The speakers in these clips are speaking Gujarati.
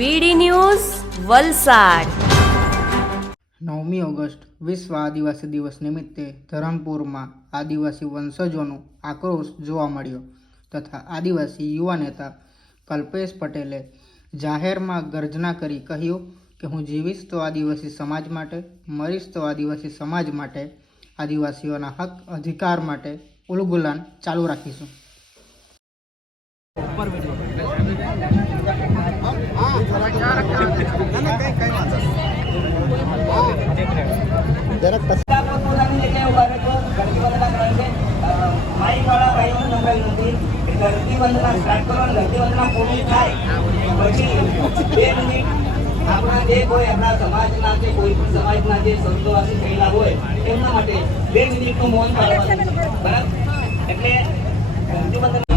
વીડી ન્યૂઝ, વલસાડ. નવમી ઓગસ્ટ, વિશ્વ આદિવાસી દિવસ નિમિત્તે ધરમપુરમાં આદિવાસી વંશજોનો આક્રોશ જોવા મળ્યો તથા આદિવાસી યુવા નેતા કલ્પેશ પટેલે જાહેરમાં ગર્જના કરી કહ્યું કે હું જીવીશ તો આદિવાસી સમાજ માટે, મરીશ તો આદિવાસી સમાજ માટે, આદિવાસીઓના હક, અધિકાર માટે ઉલગુલાન ચાલુ રાખીશું. પોતાની જગ્યાએ ઊભા રહેજો ગણતી વંદના કરવાની છે માઇક વાળા ભાઈઓને નમ્ર વિનંતી કે ગણતી વંદના સ્ટાર્ટ કરો અને પૂરી થાય પછી બે મિનિટ આપણા જે કોઈ આપણા સમાજના કે કોઈ પણ સમાજના જે સંતોવાસી થયેલા હોય એમના માટે બે મિનિટનું મૌન પાળવાનું બરાબર? એટલે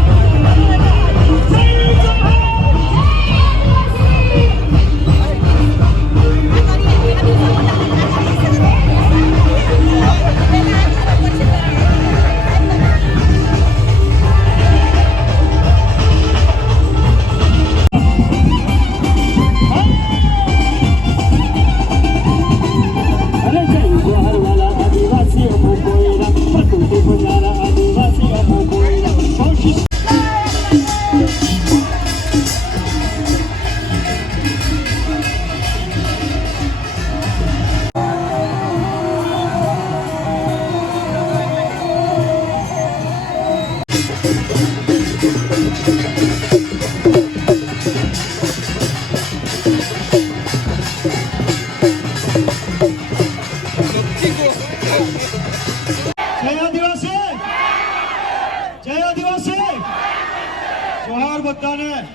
જોહાર બધાને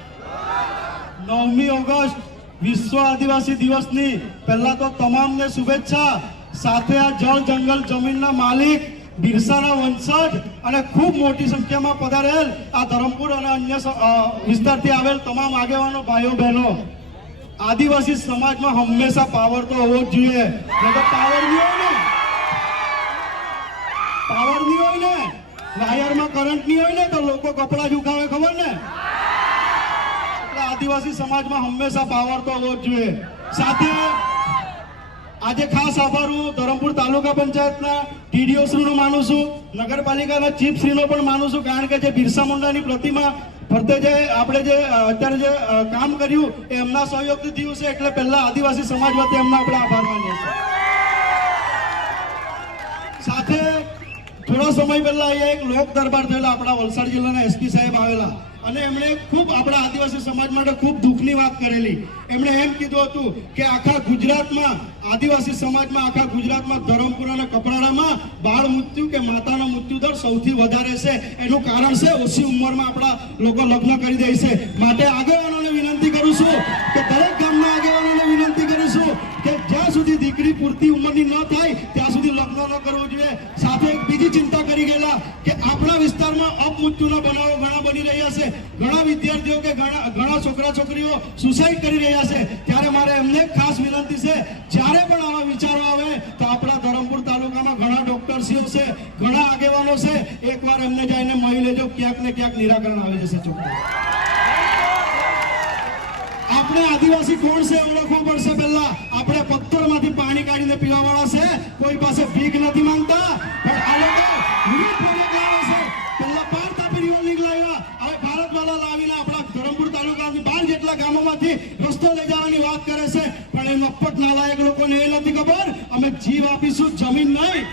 નવમી ઓગસ્ટ વિશ્વ આદિવાસી દિવસની પહેલા તો તમામને શુભેચ્છા. સાથે આ જળ જંગલ જમીનના માલિક બિરસાના વંશજ અને ખૂબ મોટી સંખ્યામાં પધારેલ આ ધરમપુર અને અન્ય વિસ્તારથી આવેલ તમામ આગેવાનો, ભાઈઓ, બહેનો. આદિવાસી સમાજમાં હંમેશા પાવર તો હોવો જ જોઈએ. પાવર નહીં હોય ને. પાવર નહીં હોય ને. વાયરમાં કરંટ નહીં હોય ને તો લોકો કપડા ઝુકાવે ખબર ને? આદિવાસી સમાજમાં હંમેશા પાવર તો હોવો જોઈએ. સાથે આજે ખાસ આભાર હું ધરમપુર તાલુકા પંચાયતના ટીડીઓ શ્રીનો માનું છું. નગરપાલિકાના ચીફ શ્રીનો પણ માનું છું, કારણ કે જે બિરસા મુંડાની પ્રતિમા ફરતે જે આપણે જે અત્યારે જે કામ કર્યું એ એમના સહયોગથી થયું છે, એટલે પહેલા આદિવાસી સમાજ વતી એમનો આપણે આભાર માનીએ છીએ. સાથે થોડા સમય પહેલા અહીંયા એક લોક દરબાર થયેલા આપણા વલસાડ જિલ્લાના એસપી સાહેબ આવેલા. અને એમણે ખૂબ આપણા આદિવાસી સમાજ માટે ખૂબ દુઃખની વાત કરેલી. એમણે એમ કીધું હતું કે આખા ગુજરાતમાં, આદિવાસી સમાજમાં, આખા ગુજરાતમાં ધરમપુર અને કપરાડામાં બાળ મૃત્યુ કે માતાનો મૃત્યુ દર સૌથી વધારે છે. એનું કારણ છે ઓછી ઉંમરમાં આપણા લોકો લગ્ન કરી દે છે. માટે આગેવાનોને વિનંતી કરું છું કે દરેક ગામના દીકરી પૂરતી ઉંમરની ન થાય, ત્યાં સુધી લગ્ન ન કરવું જોઈએ. સાથે બીજી ચિંતા કરી ગયેલા કે આપણા વિસ્તારમાં અપમૃત્યુના બનાવો ઘણા બની રહ્યા છે. ઘણા વિદ્યાર્થીઓ કે ઘણા ઘણા છોકરા છોકરીઓ સુસાઇડ કરી રહ્યા છે. ત્યારે મારે એમને ખાસ વિનંતી છે, જ્યારે પણ આવા વિચારો આવે, તો આપણા ધરમપુર તાલુકામાં ઘણા ડોક્ટરશ્રીઓ છે, ઘણા આગેવાનો છે. એકવાર એમને જઈને મળી લેજો, ક્યાંક ને ક્યાંક નિરાકરણ આવી જશે ચોક્કસ. આપણે આદિવાસી કોણ છે ઓળખવું પડશે પહેલા. આપણે પથ્થરમાંથી પાણી કાઢીને પીવા વાળા છે. કોઈ પાસે ભીખ નથી માંગતા. પણ આ લોકો વિવિધ પ્રોજેક્ટ છે. પહેલા બાર તાપી રિવરલિંક લાવ્યા હવે ભારત વાળા લાવીને આપણા ધરમપુર તાલુકાની બાર જેટલા ગામોમાંથી રસ્તો લઈ જવાની વાત કરે છે. પણ એ મફત નાલાયક લોકોને એ નથી ખબર. અમે જીવ આપીશું, જમીન નહીં.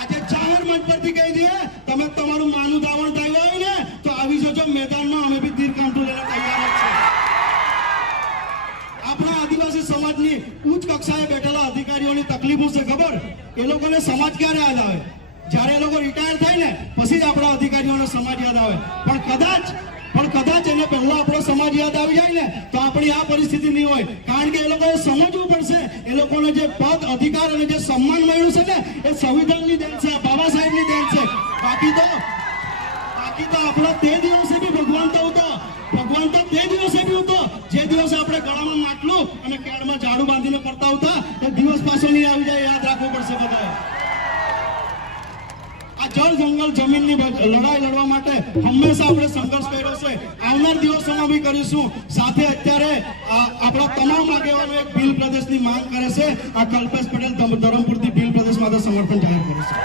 આજે જાહેર મંચ પરથી કહી દઈએ, તમે તમારું માનું દાવણ થયું આવીને તો આવી જજો મેદાનમાં અમે બી તીર કાંટું લઈને તૈયાર જ છે આપણા આદિવાસી સમાજની ઉચ્ચ કક્ષાએ બેઠેલા અધિકારીઓની તકલીફો છે ખબર એ સમાજ ક્યારે યાદ આવે? જ્યારે લોકો રિટાયર થાય ને, પછી જ આપણા અધિકારીઓનો સમાજ યાદ આવે. પણ કદાચ પણ કદાચ એને પહેલા આપણો સમાજ યાદ આવી જાય ને, તો આપણી આ પરિસ્થિતિ નહીં હોય. કારણ કે એ લોકોએ સમજવું પડશે. એ લોકોને જે પદ, અધિકાર અને જે સન્માન મળ્યું છે ને, એ સંવિધાનની દેન છે, બાબા સાહેબની દેન છે. બાકી તો બાકી તો આપણા તે દિવસે બી ભગવાન તો હતો. ભગવાન તો તે દિવસે બી હતો. જે દિવસે આપણે ગળામાં માટલું અને કેળમાં ઝાડુ બાંધીને કરતા હતા એ દિવસ પાછો નહીં આવી જાય. જંગલ જમીનની લડાઈ લડવા માટે હંમેશા આપણે સંઘર્ષ કર્યો છે. આવનાર દિવસોમાં બી કરીશું. સાથે અત્યારે આપણા તમામ આગેવાનો એક ભીલ પ્રદેશની માંગ કરે છે. આ કલ્પેશ પટેલ ધરમપુરથી ભીલ પ્રદેશ માટે સમર્પણ જાહેર કરે છે.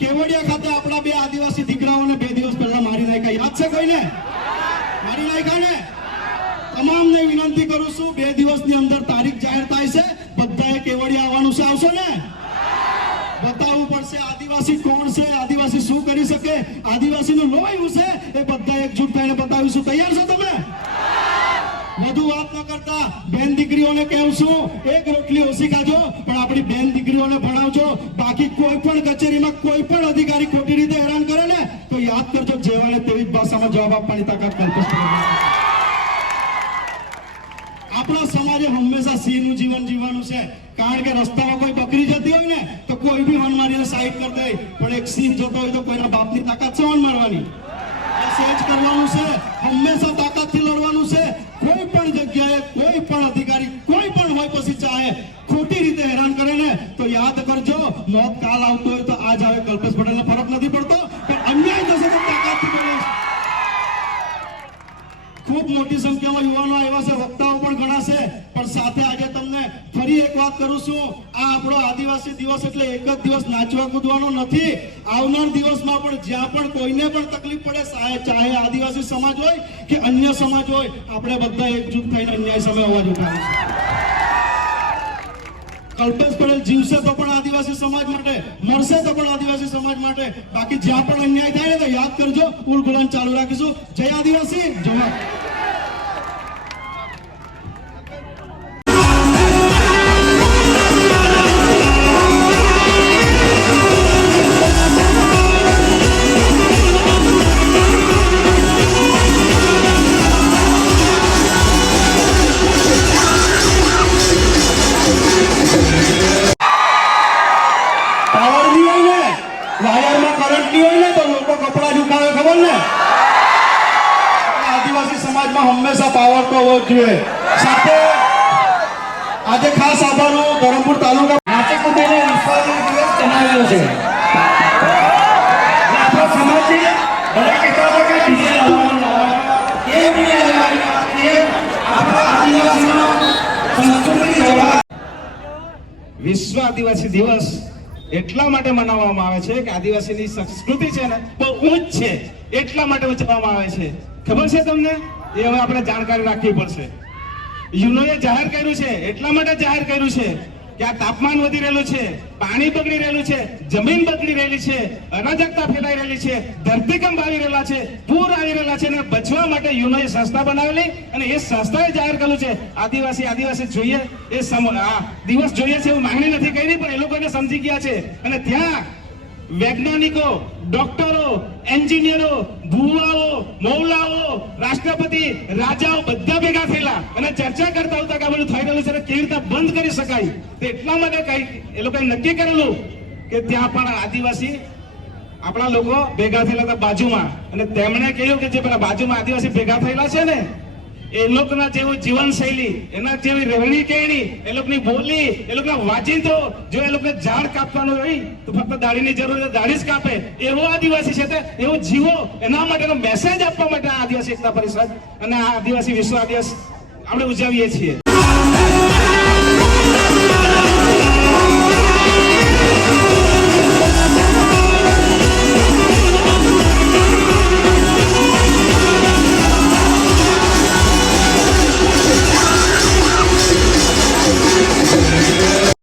કેવડિયા ખાતે આપણા બે આદિવાસી દીકરાઓને બે દિવસ પહેલા મારી નાખ્યા. યાદ છે કોઈને? મારી નાખ્યા ને તમામને વિનંતી કરું છું, બે દિવસની અંદર તારીખ જાહેર થાય છે. કેવડિયા આવવાનું છે, આવશો ને? બતાવવું પડશે, આદિવાસી કોણ છે, આદિવાસી શું કરી શકે? આદિવાસીનું લોહી છે, એ બધા એકજૂટ થઈને બતાવીશું. તૈયાર છો તમે? વધુ વાત ન કરતા. બેન દીકરીઓને કહું છું એક રોટલી ઓછી ખાજો, પણ આપણી બેન દીકરીઓને ભણાવજો. બાકી કોઈ પણ કચેરીમાં કોઈ પણ અધિકારી ખોટી રીતે હેરાન કરે ને, તો યાદ કરજો, જેવાને તેવી ભાષામાં જવાબ આપવાની તાકાત છે. આપણા સમાજે હંમેશા સિંહનું જીવન જીવવાનું છે. કારણ કે રસ્તામાં કોઈ બકરી જતી હોય ને, તો કોઈ બી વન મારીને સાઈડ કરી દે પણ એક સિંહ જતો હોય તો કોઈના બાપની તાકાત છે વન મારવાની? સેજ કરવાનું છે. હંમેશા તાકાતથી લડવાનું છે. કોઈ પણ જગ્યાએ, કોઈ પણ અધિકારી, કોઈ પણ હોય પછી ચાહે, ખોટી રીતે હેરાન કરે ને, તો યાદ કરજો, મોત કાલ આવતો હોય તો આજ આવે, કલ્પેશ પટેલને ફરક નથી પડતો. ખૂબ મોટી સંખ્યામાં યુવાનો આવ્યા છે, વક્તાઓ પણ ઘણા છે. પણ સાથે આજે તમને ફરી એક વાત કરું છું. આ આપણો આદિવાસી દિવસ એટલે એક જ દિવસ નાચવા કૂદવાનો નથી. આવનાર દિવસમાં પણ જ્યાં પણ કોઈને પણ તકલીફ પડે ચાહે આદિવાસી સમાજ હોય કે અન્ય સમાજ હોય, આપણે બધા એકજૂટ થઈને અન્યાય સામે અવાજ ઉઠાવીશું કલ્પેશ પટેલ જીવશે તો પણ આદિવાસી સમાજ માટે, મરશે તો પણ આદિવાસી સમાજ માટે. બાકી જ્યાં પણ અન્યાય થાય ને તો યાદ કરજો ઉલગુલાન ચાલુ રાખીશું. જય આદિવાસી, જય હોય ને તો લોકો કપડા ઝુકાવે ખબર ને? આદિવાસી સમાજમાં હંમેશા પાવર તો હોવો સાથે આજે ખાસ આભાર ધરમપુર તાલુકા કુદીને દિવસ જણાવ્યો છે. વિશ્વ આદિવાસી દિવસ એટલા માટે મનાવવામાં આવે છે કે આદિવાસીની સંસ્કૃતિ છે ને બહુ ઊંચ છે. એટલા માટે ઉજવવામાં આવે છે. ખબર છે તમને? એ હવે આપણે જાણકારી રાખવી પડશે. યુનોએ જાહેર કર્યું છે. એટલા માટે જાહેર કર્યું છે. આ તાપમાન વધી રહેલું છે, પાણી બગડી રહેલું છે, જમીન બગડી રહેલી છે, અરાજકતા ફેલાઈ રહેલી છે, ધરતીકંપ આવી રહેલા છે, પૂર આવી રહેલા છે અને બચવા માટે યુનોએ સંસ્થા બનાવેલી અને એ સંસ્થાએ જાહેર કર્યું છે. આદિવાસી આદિવાસી જોઈએ, એ દિવસ જોઈએ છે એવું માંગણી નથી કરી, પણ એ લોકોને સમજી ગયા છે. અને ત્યાં વૈજ્ઞાનિકો, ડોક્ટરો, એન્જિનિયરો, ભુવાઓ, મૌલાઓ, રાષ્ટ્રપતિ, રાજાઓ બધા ભેગા થયેલા અને ચર્ચા કરતા હતા કે આ બધું થઈ રહ્યું છે કેવી રીતે બંધ કરી શકાય તો એટલા માટે કઈ એ લોકોએ નક્કી કરેલું કે ત્યાં પણ આદિવાસી આપણા લોકો ભેગા થયેલા હતા બાજુમાં. અને તેમણે કહ્યું કે જે પેલા બાજુમાં આદિવાસી ભેગા થયેલા છે ને એ લોકોના જેવું જીવનશૈલી, એના જેવી રહેણી કહેણી, એ લોકોની બોલી, એ લોકોના વાંચીતો જો એ લોકોને ઝાડ કાપવાનું હોય, તો ફક્ત દાઢીની જરૂર દાઢી જ કાપે. એવો આદિવાસી છે તે, એવો જીવો એના માટેનો મેસેજ આપવા માટે આ આદિવાસી એકતા પરિષદ અને આ આદિવાસી વિશ્વ આદિવાસી આપણે ઉજવીએ છીએ.